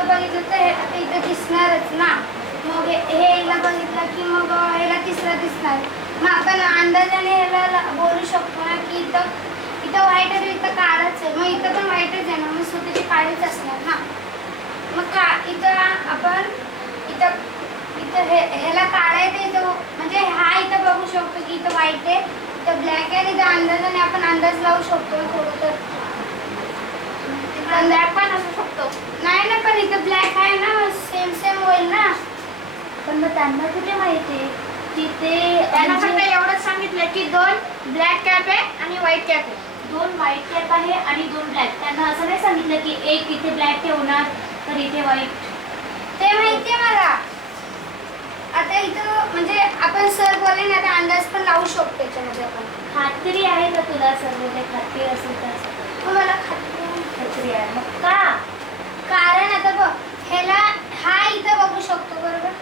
इथं बघितलं तर हे इथं दिसणारच ना. मग हेला बघितलं की मग ह्याला तिसरं दिसणार. मग आपण अंदाजाने ह्याला बोलू शकतो ना की इथं व्हाईट आहे, इथं काळच आहे. मग इथं पण व्हाईटच आहे ना, मग स्वतःची काळीच असणार ना. मग इथं आपण इथं इथं ह्याला काळा आहे ते इथं, म्हणजे हा इथं बघू शकतो की इथं व्हाईट आहे, इथं ब्लॅक आहे. आणि इथं अंदाजाने आपण अंदाज लावू शकतो थोडं तर. ब्लॅक पण असू शकतो. नाही ना, पण इथं ब्लॅक आहे ना, सेम होईल ना. पण मग त्यांना कुठे माहिती आहे की ते त्यांना फक्त एवढंच सांगितलं की 2 ब्लॅक कॅप आहे आणि व्हाईट कॅप आहे. 2 व्हाईट कॅप आहे आणि 2 ब्लॅक. त्यांना असं नाही सांगितलं की एक इथे ब्लॅक ठेवणार तर इथे व्हाईट. ते माहितीये मला. आता इथं म्हणजे आपण सर बोलले ना, आता अंदाज पण लावू शकतो त्याच्यामध्ये आपण. खात्री आहे का तुला सर्व काही खात्री असेल तर? मग मला खात्री खात्री आहे. मग का? कारण आता बघ, ह्याला हा इथं बघू शकतो बरोबर.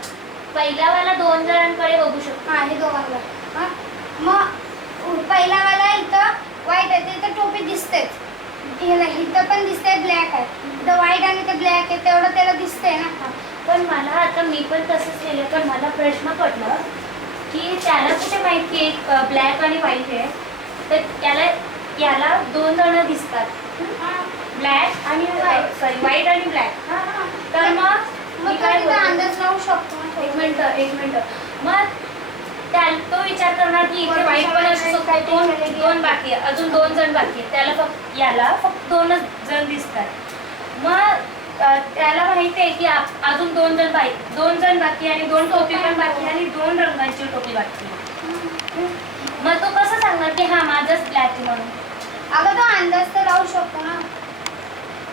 पहिल्यावाला 2 जणांकडे बघू शकतो. हा, हे दोघांना. हा, मग पहिलावाला इथं व्हाईट आहे, इथं टोपी दिसतेच. ह्याला इथं पण दिसतंय ब्लॅक आहे, इथं व्हाईट आणि इथं ब्लॅक आहे, तेवढं त्याला दिसतंय ना. पण मला आता मी पण तसंच केलं, पण मला प्रश्न पडला की त्याला कुठे माहिती आहे ब्लॅक आणि व्हाईट आहे. तर याला 2 जण दिसतात, ब्लॅक आणि व्हाईट आणि ब्लॅक. तर मग काय अंदाज लावू शकतो ना. एक मिनिट. मग तो विचार करणार की इथे व्हाईट पण असू शकतो. 2 बाकी आहे, अजून 2 जण बाकी आहे. याला फक्त 2च जण दिसतात. मग त्याला माहिती आहे की अजून 2 जण बाकी आणि 2 टोपी पण बाकी आणि 2 रंगांची टोपी बाकी. मग तो कसं सांगणार की हा माझाच ब्लॅक आहे म्हणून? अगं तो अंदाज तर लावू शकतो ना.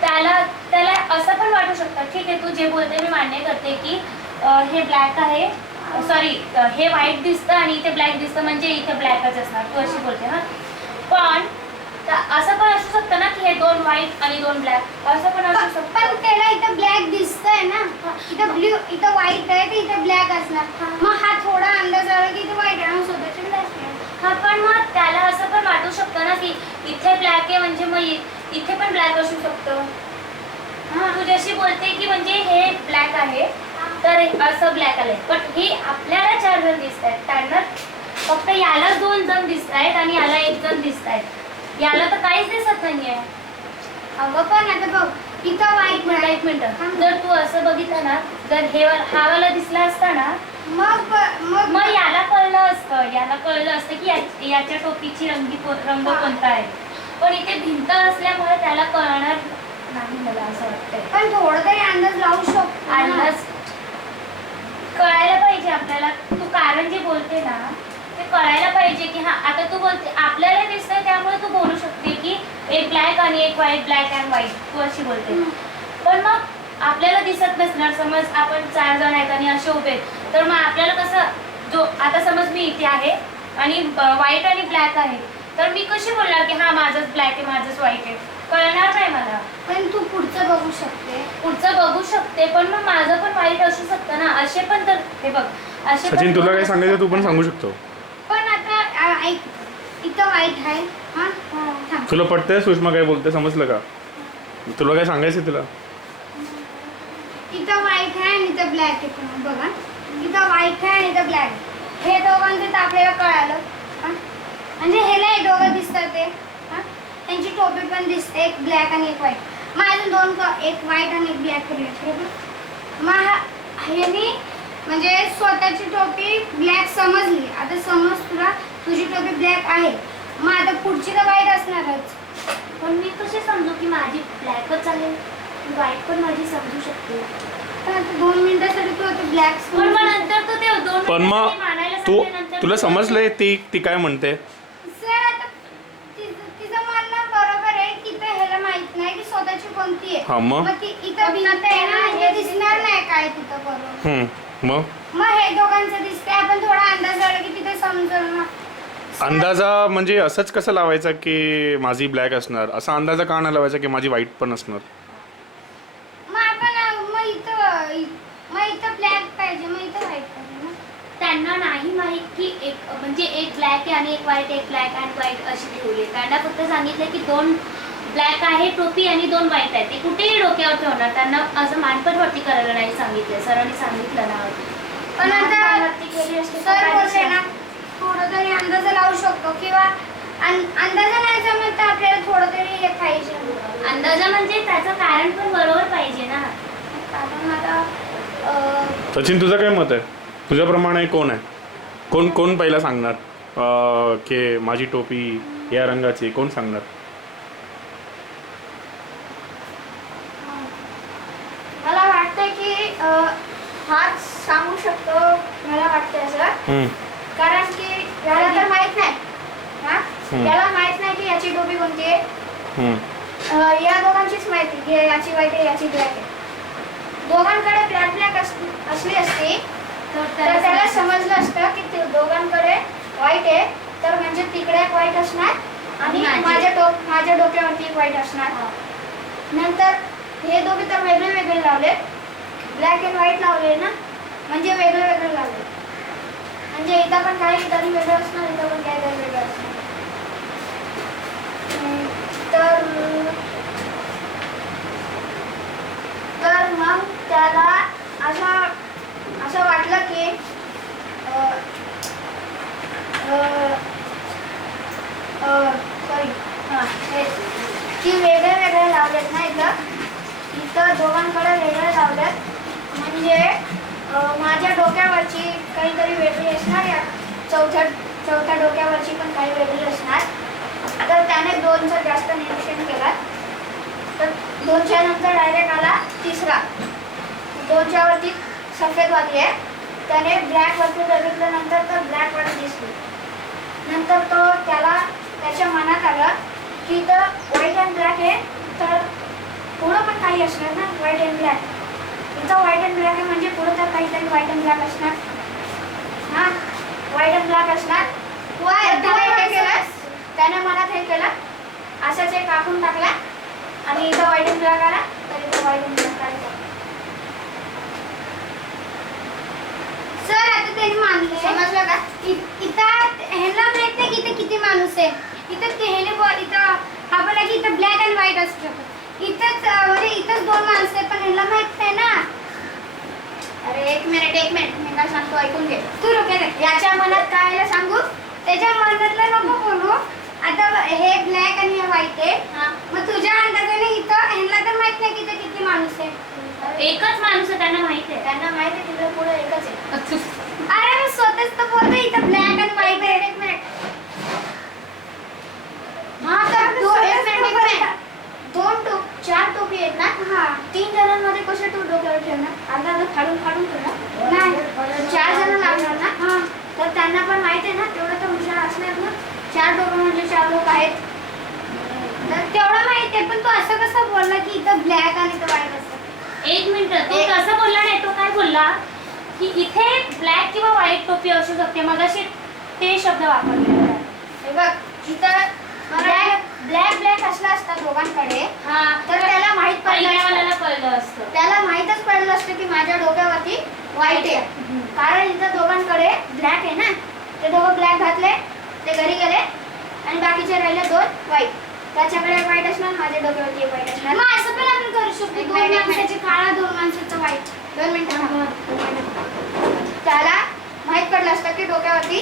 त्याला असं पण वाटू शकतं, ठीक आहे तू जे बोलते मी मान्य करते की हे ब्लॅक आहे, सॉरी हे व्हाईट दिसतं आणि इथे ब्लॅक दिसतं, म्हणजे इथे ब्लॅकच असणार, तू अशी बोलते ना. पण असं पण असू शकतं ना की हे 2 व्हाईट आणि 2 ब्लॅक, असं पण असू शकतं. पण त्याला इथं ब्लॅक दिसतंय ना, इथं ब्ल्यू, इथं व्हाईट आहे तर इथं ब्लॅक असणार. मग हा थोडा अंदाज आला की इथं व्हाईट आहे आणि स्वतःचे ब्लॅक आहे. हा, पण मग त्याला असं पण वाटू शकतं ना की इथे ब्लॅक आहे म्हणजे मग इथे पण ब्लॅक असू शकतं. तू जशी बोलते की म्हणजे हे ब्लॅक आहे तर असं ब्लॅक आलंय, पण हे आपल्याला 4 जण दिसत आहेत, त्यांना फक्त याला 2 जण दिसत आहेत आणि याला 1 जण दिसत आहेत. याला तर काहीच दिसत नाहीये. अगं पण आता बघ, इथं व्हाईट आहे. एक मिनिट, जर तू असं बघितलं ना, जर हा वाला दिसला असता ना, मग याला कळलं असतं की याच्या टोपीची रंग कोणता आहे. पण इथे भिंत असल्यामुळे त्याला कळणार नाही, मला असं वाटतंय. पण थोडं तरी अंदाज लावू शकतो. अंदाज कळायला पाहिजे आपल्याला. तू कारण जे बोलते ना ते कळायला पाहिजे की हा, आता तू बोलते आपल्याला दिसतंय त्यामुळे तू बोलू शकते की एक ब्लॅक आणि एक व्हाईट, ब्लॅक अँड व्हाईट, तू अशी बोलते. पण मग आपल्याला दिसत नसणार, समज आपण 4 जण आहेत आणि असे उभे, तर मग आपल्याला कसं, आता समज मी इथे आहे आणि व्हाईट आणि ब्लॅक आहे, तर मी कशी बोलणार की हा माझंच ब्लॅक आहे, माझंच व्हाईट आहे? कळणार नाही मला. पण तू पुढचं बघू शकते. पण मग माझं पण व्हाईट असू शकतं ना. असे पण तर हे बघ, असे पण. सचिन, तुला काय सांगायचं तू पण सांगू शकतो. पण आता ऐक, इथं व्हाईट आहे. हा, थांब. तुला पटतंय सुषमा काय बोलते, समजलं का? तुला काय सांगायचं तुला? इथं व्हाईट आहे आणि इथं ब्लॅक आहे. पण बघा, इथं व्हाईट आहे आणि इथं ब्लॅक. हे दोघांचं तर आपल्याला कळालं. म्हणजे ह्याला हे दोघं दिसतात ते. त्यांची टोपी पण दिसते, एक ब्लॅक आणि एक व्हाईट. मग अजून 2, एक व्हाईट आणि एक ब्लॅक करूया. मग ह्यानी म्हणजे स्वतःची टोपी ब्लॅक समजली. आता समज तुझी टोपी ब्लॅक आहे, मग आता पुढची तर व्हाईट असणारच. पण मी कसे समजू की माझी ब्लॅकच आहे? व्हाईट पण माझी समजू शकते. पण आता 2 मिनिटासाठी तू आता ब्लॅक. पण मग नंतर तू ते 2 पण मग मानायला तू सांगते, नंतर तुला समजलंय ती काय म्हणते? सर, आता तिचं म्हणणं बरोबर आहे की ह्याला माहित नाही की स्वतःची कोणती आहे. हा, मग ती इथं भिंत आहे ना, हे दिसणार नाही काय तिथं बरोबर. मग हे दोघांचं दिसतंय, आपण थोडा अंदाज लावला की तिथे समजेल ना. अंदाजा म्हणजे असंच कसं लावायचा की माझी ब्लॅक असणार? असा अंदाजा का नाही लावायचा की माझी व्हाईट पण असणार? मग इथं ब्लॅक पाहिजे, मग इथं व्हाईट पाहिजे ना. त्यांना नाही माहित की एक ब्लॅक आहे आणि एक व्हाईट, एक ब्लॅक अँड व्हाईट अशी ठेवली. त्यांना फक्त सांगितलं की ब्लॅक आहे टोपी आणि 2 व्हाईट आहेत, ते कुठेही डोक्यावर ठेवणार. त्यांना असं मानपट वरती करायला नाही सांगितलं, सरांनी सांगितलं ना. पण आता वरती केली असते सर बोलले ना थोडं तरी अंदाज लावू शकतो किंवा अंदाजा नाही जमत तर आपल्याला थोडं तरी हे पाहिजे. अंदाजा म्हणजे त्याचं कारण पण बरोबर पाहिजे ना. कारण आता सचिन तुझं काय मत आहे? तुझ्याप्रमाणे कोण आहे? कोण पहिला सांगणार की माझी टोपी या रंगाची? कोण सांगणार? मला वाटतं की हाच सांगू शकतो, मला वाटतं असं. कारण की याला तर माहित नाही, हा याला माहित नाही की याची टोपी कोणती आहे. या दोघांचीच माहिती की याची व्हाईट आहे याची ब्लॅक आहे. दोघांकडे ब्लॅक ब्लॅक असली असती तर त्याला समजलं असतं की ते दोघांकडे व्हाईट आहे, तर म्हणजे तिकडे एक व्हाईट असणार आणि माझ्या डोक्यावरती एक व्हाईट असणार. नंतर हे दोघे तर वेगळे वेगळे लावले, ब्लॅक अँड व्हाईट लावले ना, म्हणजे वेगळे वेगळे लावले. म्हणजे इथं पण काही तरी वेगळं असणार, इथं पण काही तरी वेगळं असणार. तर मग त्याला असं वाटलं की सॉरी की वेगळे वेगळे लावलेत ना, इथं दोघांकडे वेगळे लावलेत. म्हणजे माझ्या डोक्यावरची काहीतरी वेगळी असणार, या चौथ्या डोक्यावरची पण काही वेगळी असणार. तर त्याने 2चं जास्त निरीक्षण केलं, तर 2च्या नंतर डायरेक्ट आला तिसरा. 2च्या वरती सफेदवाली आहे, त्याने ब्लॅक वरती बघितल्यानंतर तर ब्लॅक वरती दिसली. नंतर त्याच्या मनात आलं की इथं व्हाईट अँड ब्लॅक आहे, तर पुढं पण काही असणार ना व्हाईट अँड ब्लॅक. इथं व्हाईट अँड ब्लॅक आहे म्हणजे पुढं तर काहीतरी व्हाईट अँड ब्लॅक असणार. हां, व्हाईट अँड ब्लॅक असणार. त्याने मनात हे केलं, असाच एक कापून टाकला आणि इथं व्हाईट अँड ब्लॅक आला, तर इथं व्हाईट अँड ब्लॅक आला. सर आता त्यांनी मानले, समजलं का? इथं ह्याला माहित नाही की इथं किती माणूस आहे. इथं इथं हा बोला की इथं ब्लॅक अँड व्हाईट असू शकतो. इथंच 2 माणसं आहे, पण ह्याला माहित नाही ना. अरे एक मिनिट मी काय सांगतो ऐकून घे. तू डोक्यात याच्या मनात काय आलं सांगू? त्याच्या मनातलं नको बोलू. आता हे ब्लॅक आणि हे व्हाईट आहे, मग तुझ्या अंदाजाने इथं ह्यांना तर माहित नाही की इथं किती माणूस आहे. एकच माणूस आहे, त्यांना माहित आहे. त्यांना माहिती आहे तिथं पुढे एकच आहे. अरे मी स्वतःच तर बोलते इथं ब्लॅक आणि व्हाईट आहे. एक मिनिट. हा तर एक मिनिट. 4 टोपी आहेत ना. हा 3 जणांमध्ये कसे तू डोक्यावर ठेवणार? अर्धा फाडून ठेवणार नाही, 4 जण लागणार ना. हा तर त्यांना पण माहिती आहे ना, तेवढं तर हुशार असणार ना. 4 डोकं म्हणजे 4 लोक आहेत. तर तेवढं माहिती आहे, पण तू असं कसं बोलला की इथं ब्लॅक आणि इथं व्हाईट असतं? 1 मिनिट, तो तसं बोलला नाही. तो काय बोलला की इथे ब्लॅक किंवा व्हाईट टोपी असू शकते. मगाशी ते शब्द वापरले. हे बघ, इथं ब्लॅक असला असता दोघांकडे, हा, तर त्याला माहित पडलं असतं. पहिल्यावाल्याला कळलं असतं. त्याला माहीतच पडलं असतं की माझ्या डोक्यावरती व्हाईट आहे. कारण इथं दोघांकडे ब्लॅक आहे ना. ते दोघं ब्लॅक घातले, ते घरी गेले आणि बाकीचे राहिले 2 व्हाईट. त्याच्याकडे एक व्हाईट असणार, माझ्या डोक्यावरती एक व्हाईट असणार. मग असं पण आपण करू शकतो, एक 2 मिनिट. माणसाचे काळा 2 माणसाचं व्हाईट. 2 मिनिटं. त्याला माहित पडलं असतं की डोक्यावरती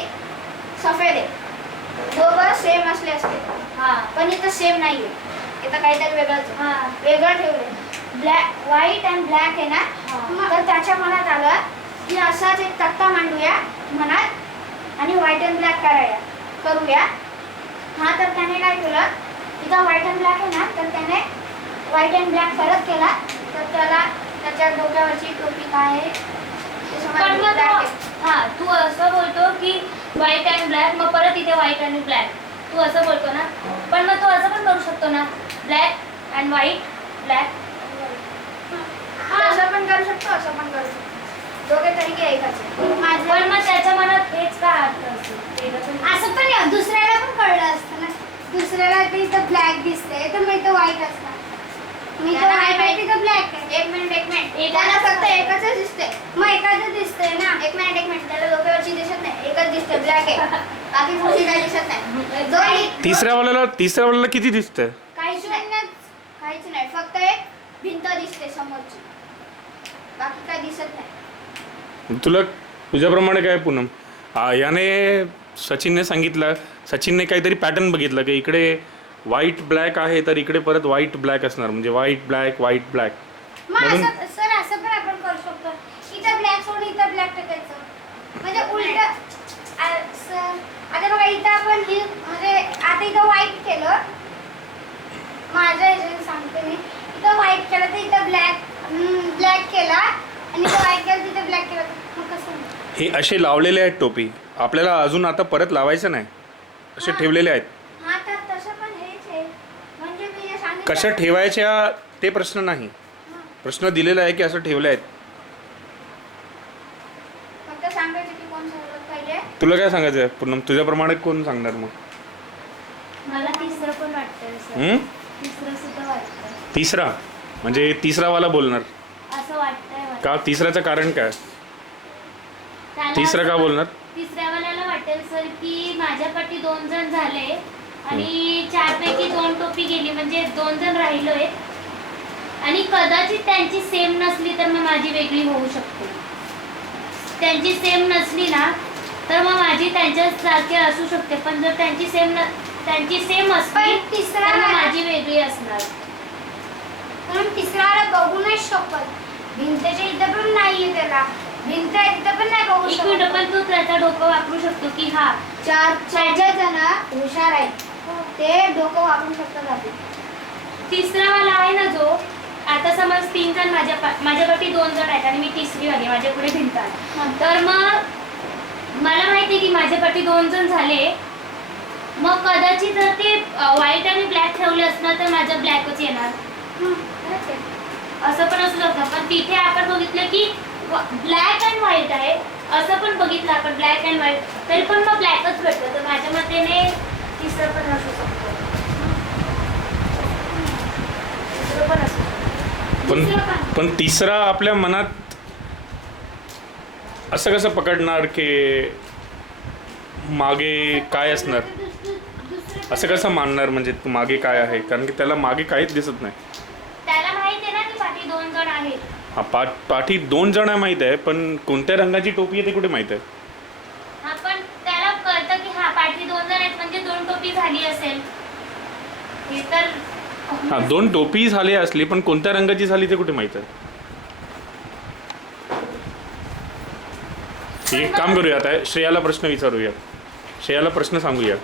सफेद आहे. दोघं सेम असले असते, पण इथं सेम नाहीये. इथं काहीतरी वेगळंच आहे. वेगळं ठेवलंय. व्हाईट अँड ब्लॅक आहे ना. तर त्याच्या मनात आलं की असाच एक तक्ता मांडूया मनात आणि व्हाईट अँड ब्लॅक करूया. हा, तर त्याने काय केलं, इथं व्हाईट अँड ब्लॅक आहे ना, तर त्याने व्हाईट अँड ब्लॅक परत केला. तर त्याला त्याच्या डोक्यावरची टोपी काय आहे ते पण समजलं. मग black आहे. तू असं बोलतो की व्हाईट अँड ब्लॅक, मग परत इथे व्हाईट आणि ब्लॅक तू असं बोलतो ना. पण मग तू असं पण करू शकतो ना, ब्लॅक अँड व्हाईट, ब्लॅक. असं पण करू शकतो, असं पण करू शकतो. दोघे तरीके एकच आहे. पण मग त्याच्या मनात हेच का अर्थ असेल? असं पण दुसऱ्याला पण कळलं असतं ना. दुसऱ्याला ते इथं ब्लॅक दिसतंय तर मग इथं व्हाईट असणार. मी तर व्हाईट आहे तिथं ब्लॅक आहे. एक मिनिट. त्याला फक्त एकच दिसते. मग एखादं दिसतंय ना. एक मिनिट. त्याला डोक्यावरची दिसत नाही, एकच दिसते, ब्लॅक आहे. बाकी पुढची काही दिसत नाही. तिसऱ्या वाल्याला किती दिसतंय? काहीच नाही ना, समोरची. बाकी काय दिसत नाही. तुझ्याप्रमाणे काय पूनम, याने सचिनने सांगितलं, सचिनने काहीतरी पॅटर्न बघितलं की इकडे व्हाईट ब्लॅक आहे तर इकडे परत व्हाईट ब्लॅक असणार, म्हणजे व्हाईट ब्लॅक मग म्हणून असं सर असं पण आपण करू शकतो. इथं ब्लॅक सोडून इथं ब्लॅक टाकायचं, म्हणजे उलट. सर आता बघा इथं आपण म्हणजे आता इथं व्हाईट केलं, माझ्या ह्याच्याने सांगते मी. इथं व्हाईट केलं तर इथं ब्लॅक केला, आणि इथं व्हाईट केलं तिथं ब्लॅक केलं, मग कसं? हे असे लावलेले आहेत टोपी, आपल्याला अजून आता परत लावायचं नाही, असे ठेवलेले आहेत. हा तर तसं पण हेच आहे. म्हणजे मी हे सांगितलं. कशा ठेवायच्या ते प्रश्न नाही, प्रश्न दिलेला आहे की असं ठेवले आहेत. फक्त सांगायचं की कोण सर्वात पहिले. तुला काय सांगायचं आहे पूनम, तुझ्याप्रमाणे कोण सांगणार मग? मला तिसरं पण वाटतंय सर. हम्म? तिसरं सुद्धा वाटतंय. तिसरा म्हणजे तिसरावाला बोलणार असं वाटतंय मला. का? तिसऱ्याचं कारण काय? त्याला तिसरं का असं- बोलणार? तिसऱ्यावाल्याला वाटेल सर की माझ्यापैकी 2 जण झाले आणि 4 पैकी 2 टोपी गेली, म्हणजे 2 जण राहिलोय, आणि कदाचित त्यांची सेम नसली तर मग माझी वेगळी होऊ शकते. त्यांची सेम नसली ना तर मग माझी त्यांच्यासारखी असू शकते, पण जर त्यांची सेम असली पण तिसरा तर मग माझी वेगळी असणार. म्हणून तिसऱ्याला बघू नाही शकत. भिंतच्या इथं पण नाहीये त्याला, भिंत आहे तिथं पण नाही बघू एक मिनिट, शकत. पण तू त्याचा डोकं वापरू शकतो की हा चौघे जण हुशार आहेत, ते डोकं वापरू शकतात आपलं. तिसरावाला आहे ना जो, आता समज 3 जण माझ्यापैकी 2 जण आहेत आणि मी तिसरी वाली, माझ्या पुढे भिंत आहे, तर मग मला माहिती आहे की माझ्यापैकी 2 जण झाले, मग कदाचित जर ते व्हाईट आणि ब्लॅक ठेवले असणार तर माझं ब्लॅकच येणार. असं पण असू शकतं. पण तिथे आपण बघितलं की ब्लॅक अँड व्हाईट आहे, असं पण बघितलं आपण ब्लॅक अँड व्हाईट, तरी पण मग ब्लॅकच भेटलं, तर माझ्या मतेने तिसरं पण असू शकतं. तिसरं पण असू शकतं. पण तिसरा आपल्या मनात असं कसं पकडणार की मागे काय असणार, असं कसं मानणार, म्हणजे तू मागे काय आहे, कारण की त्याला मागे काहीच दिसत नाही. त्याला माहिती आहे ना की पाठी 2 जण आहेत. हा पाठी 2 जण आहे माहित आहे, पण कोणत्या रंगाची टोपी आहे ते कुठे माहित आहे? हा, पण त्याला कळतं की हा पाठी 2 जण आहेत म्हणजे 2 टोपी झाली असेल. हे तर हा 2 टोपी झाली असली, पण कोणत्या रंगाची झाली ते कुठे माहित आहे? एक काम करूया, आता श्रेयाला प्रश्न विचारूया, श्रेयाला प्रश्न सांगूया.